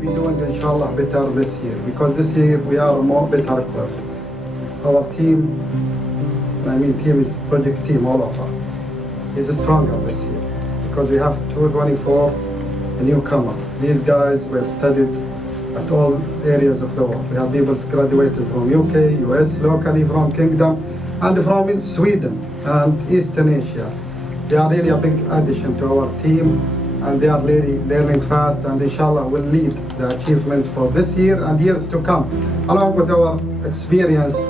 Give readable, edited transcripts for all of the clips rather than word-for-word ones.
be doing inshallah better this year, because this year we are more better equipped. Our team, I mean team is project team, all of us, is stronger this year because we have 224 newcomers. These guys were studied at all areas of the world. We have people graduated from UK, US, locally from Kingdom, and from Sweden and Eastern Asia. They are really a big addition to our team, and they are really learning fast, and inshallah will lead the achievement for this year and years to come, along with our experienced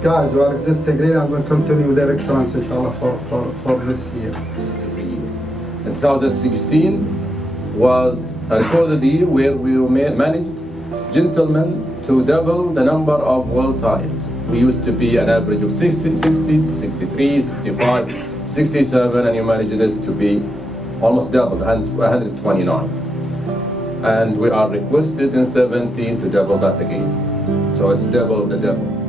guys who are existing here and will continue their excellence inshallah for this year. In 2016 was a recorded year where we managed, gentlemen, to double the number of world titles. We used to be an average of 60, 63, 65, 67, and you managed it to be almost double, and 129. And we are requested in 17 to double that again. So it's double the double.